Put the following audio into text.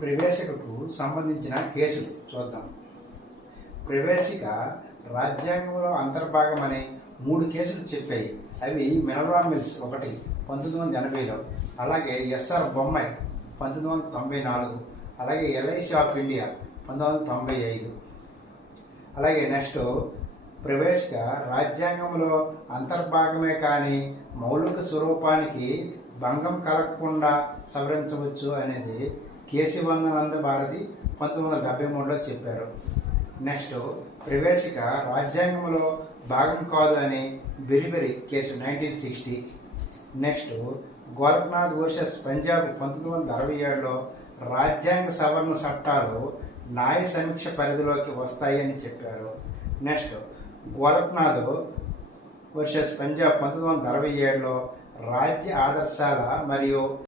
ప్రవేశికకు సంబంధించిన కేసులు చూద్దాం. ప్రవేశిక రాజ్యాంగంలో అంతర్భాగమని 3 కేసులు చెప్పాయి. అవి మినరల్ మిల్స్ ఒకటి 1980లో, అలాగే ఎస్ఆర్ బొమ్మాయి 1994, అలాగే ఎల్ఐసి ఆఫ్ ఇండియా 1995. అలాగే నెక్స్ట్ ప్రవేశిక రాజ్యాంగంలో అంతర్భాగమే కానీ మౌలిక స్వరూపానికి భంగం కలగకుండా సవరించవచ్చు అనేది కేశవానంద భారతి 1973లో చెప్పారు. నెక్స్ట్ ప్రవేశిక రాజ్యాంగంలో భాగం కాదు అని Berubari case 1960. Next Golaknath versus Punjab 1967లో రాజ్యాంగ సవరణ చట్టాలు న్యాయ సమీక్ష పరిధిలోకి వస్తాయి అని చెప్పారు. నెక్స్ట్ గోరఖ్నాథ్ వర్సెస్ పంజాబ్ 1967లో రాజ్య ఆదర్శాల మరియు